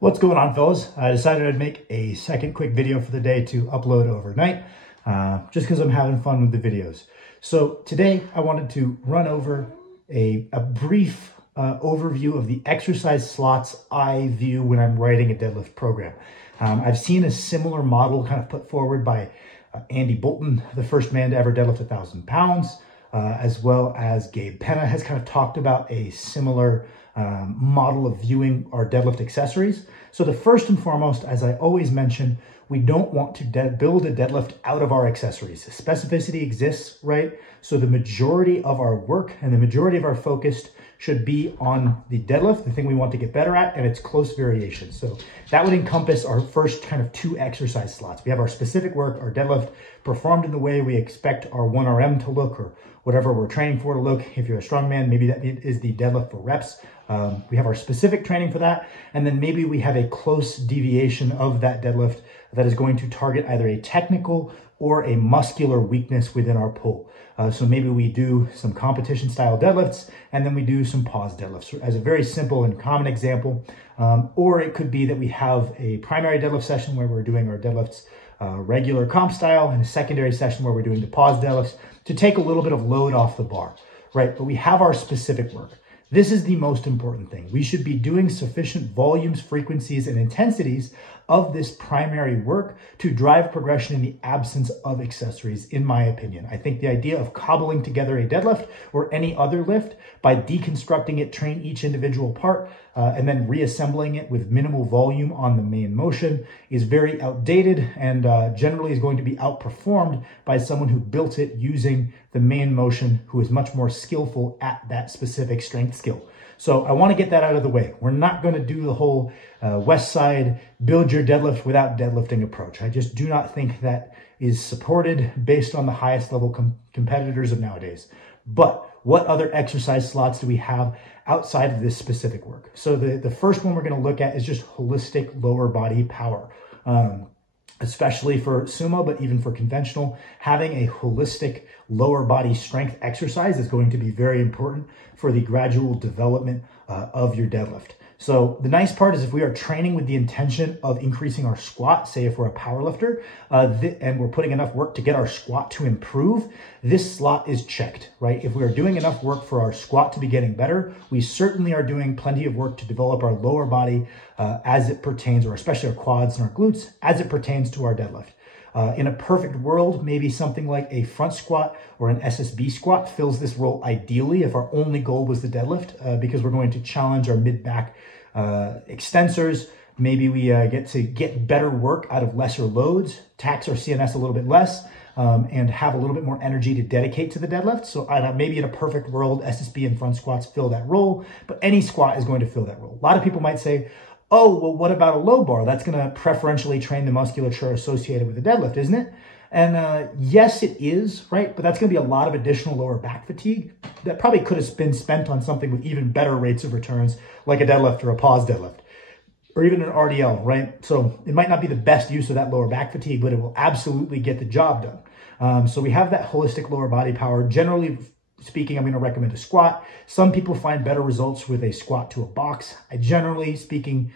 What's going on, fellas? I decided I'd make a second quick video for the day to upload overnight, just because I'm having fun with the videos. So today I wanted to run over a brief overview of the exercise slots I view when I'm writing a deadlift program. I've seen a similar model kind of put forward by Andy Bolton, the first man to ever deadlift 1,000 pounds, as well as Gabe Penna has kind of talked about a similar model of viewing our deadlift accessories. So the first and foremost, as I always mention, we don't want to build a deadlift out of our accessories. Specificity exists, right? So the majority of our work and the majority of our focus should be on the deadlift, the thing we want to get better at, and its close variation. So that would encompass our first kind of two exercise slots. We have our specific work, our deadlift performed in the way we expect our 1RM to look, or whatever we're training for to look. If you're a strongman, maybe that is the deadlift for reps. We have our specific training for that. And then maybe we have a close deviation of that deadlift that is going to target either a technical or a muscular weakness within our pull. So maybe we do some competition style deadlifts, and then we do some pause deadlifts as a very simple and common example. Or it could be that we have a primary deadlift session where we're doing our deadlifts regular comp style, and a secondary session where we're doing the pause deadlifts to take a little bit of load off the bar, right? But we have our specific work. This is the most important thing. We should be doing sufficient volumes, frequencies, and intensities of this primary work to drive progression in the absence of accessories, in my opinion. I think the idea of cobbling together a deadlift or any other lift by deconstructing it, train each individual part, and then reassembling it with minimal volume on the main motion is very outdated and generally is going to be outperformed by someone who built it using the main motion, who is much more skillful at that specific strength skill. So I want to get that out of the way. We're not going to do the whole West Side build your deadlift without deadlifting approach. I just do not think that is supported based on the highest level competitors of nowadays. But what other exercise slots do we have outside of this specific work? So the first one we're going to look at is just holistic lower body power. Especially for sumo, but even for conventional, having a holistic lower body strength exercise is going to be very important for the gradual development of your deadlift. So the nice part is if we are training with the intention of increasing our squat, say if we're a power lifter, and we're putting enough work to get our squat to improve, this slot is checked, right? If we are doing enough work for our squat to be getting better, we certainly are doing plenty of work to develop our lower body as it pertains, or especially our quads and our glutes, as it pertains to our deadlift. In a perfect world, maybe something like a front squat or an SSB squat fills this role ideally if our only goal was the deadlift, because we're going to challenge our mid-back extensors. Maybe we get to get better work out of lesser loads, tax our CNS a little bit less, and have a little bit more energy to dedicate to the deadlift. So maybe in a perfect world, SSB and front squats fill that role, but any squat is going to fill that role. A lot of people might say, oh, well, what about a low bar? That's going to preferentially train the musculature associated with the deadlift, isn't it? And yes, it is, right? But that's going to be a lot of additional lower back fatigue that probably could have been spent on something with even better rates of returns, like a deadlift or a pause deadlift, or even an RDL, right? So it might not be the best use of that lower back fatigue, but it will absolutely get the job done. So we have that holistic lower body power. Generally speaking, I'm going to recommend a squat. Some people find better results with a squat to a box. I generally speaking,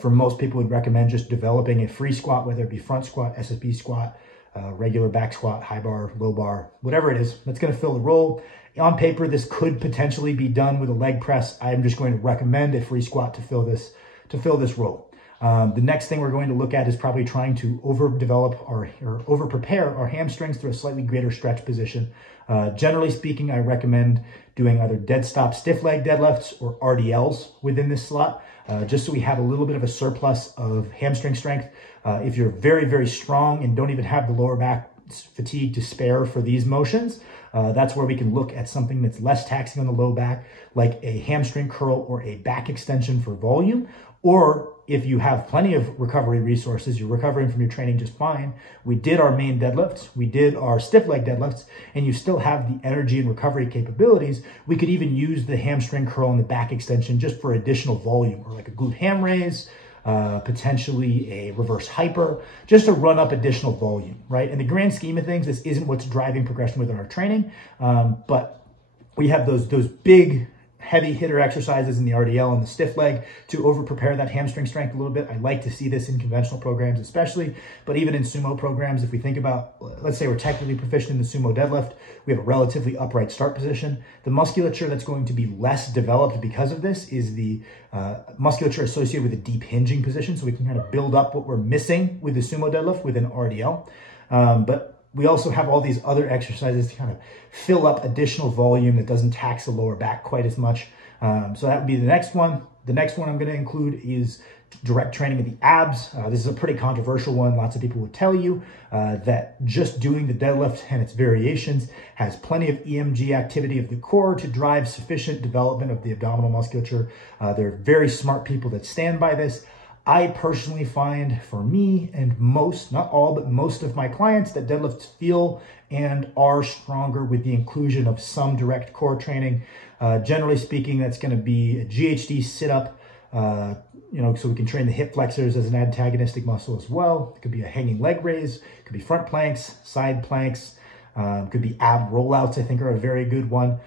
for most people, would recommend just developing a free squat, whether it be front squat, SSB squat, regular back squat, high bar, low bar, whatever it is, that's going to fill the role. On paper, this could potentially be done with a leg press. I'm just going to recommend a free squat to fill this role. The next thing we're going to look at is probably trying to over prepare our hamstrings through a slightly greater stretch position. Generally speaking, I recommend doing either dead stop stiff leg deadlifts or RDLs within this slot, just so we have a little bit of a surplus of hamstring strength. If you're very, very strong and don't even have the lower back fatigue to spare for these motions, that's where we can look at something that's less taxing on the low back, like a hamstring curl or a back extension for volume. Or if you have plenty of recovery resources, you're recovering from your training just fine, we did our main deadlifts, we did our stiff leg deadlifts, and you still have the energy and recovery capabilities, we could even use the hamstring curl and the back extension just for additional volume, or like a glute ham raise, potentially a reverse hyper, just to run up additional volume, right? In the grand scheme of things, this isn't what's driving progression within our training, but we have those big heavy hitter exercises in the RDL and the stiff leg to over prepare that hamstring strength a little bit. I like to see this in conventional programs especially, but even in sumo programs, if we think about, let's say we're technically proficient in the sumo deadlift, we have a relatively upright start position. The musculature that's going to be less developed because of this is the musculature associated with a deep hinging position. So we can kind of build up what we're missing with the sumo deadlift within RDL. But we also have all these other exercises to kind of fill up additional volume that doesn't tax the lower back quite as much. So that would be the next one. The next one I'm going to include is direct training of the abs. This is a pretty controversial one. Lots of people would tell you that just doing the deadlift and its variations has plenty of EMG activity of the core to drive sufficient development of the abdominal musculature. There are very smart people that stand by this. I personally find, for me and most, not all, but most of my clients, that deadlifts feel and are stronger with the inclusion of some direct core training. Generally speaking, that's going to be a GHD sit-up, so we can train the hip flexors as an antagonistic muscle as well. It could be a hanging leg raise, it could be front planks, side planks, could be ab rollouts, I think are a very good one.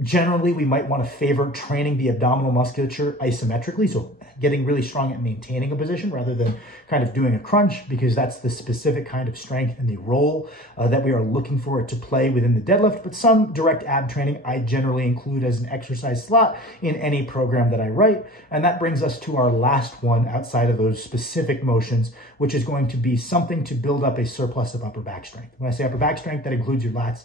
Generally, we might want to favor training the abdominal musculature isometrically, so getting really strong at maintaining a position rather than kind of doing a crunch, because that's the specific kind of strength and the role that we are looking for it to play within the deadlift. But some direct ab training I generally include as an exercise slot in any program that I write. And that brings us to our last one outside of those specific motions, which is going to be something to build up a surplus of upper back strength. When I say upper back strength, that includes your lats.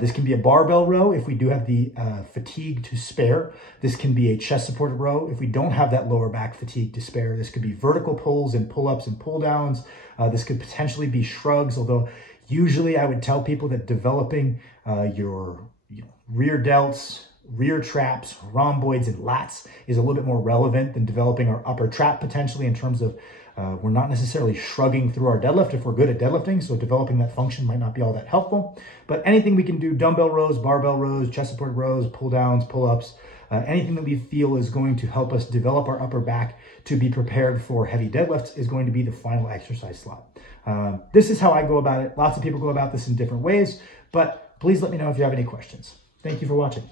This can be a barbell row if we do have the fatigue to spare. This can be a chest supported row if we don't have that lower back fatigue to spare. This could be vertical pulls and pull-ups and pull-downs. This could potentially be shrugs, although usually I would tell people that developing your rear delts, rear traps, rhomboids, and lats is a little bit more relevant than developing our upper trap potentially, in terms of we're not necessarily shrugging through our deadlift if we're good at deadlifting, so developing that function might not be all that helpful. But anything we can do, dumbbell rows, barbell rows, chest supported rows, pull downs, pull-ups, anything that we feel is going to help us develop our upper back to be prepared for heavy deadlifts is going to be the final exercise slot. This is how I go about it. Lots of people go about this in different ways, but please let me know if you have any questions. Thank you for watching.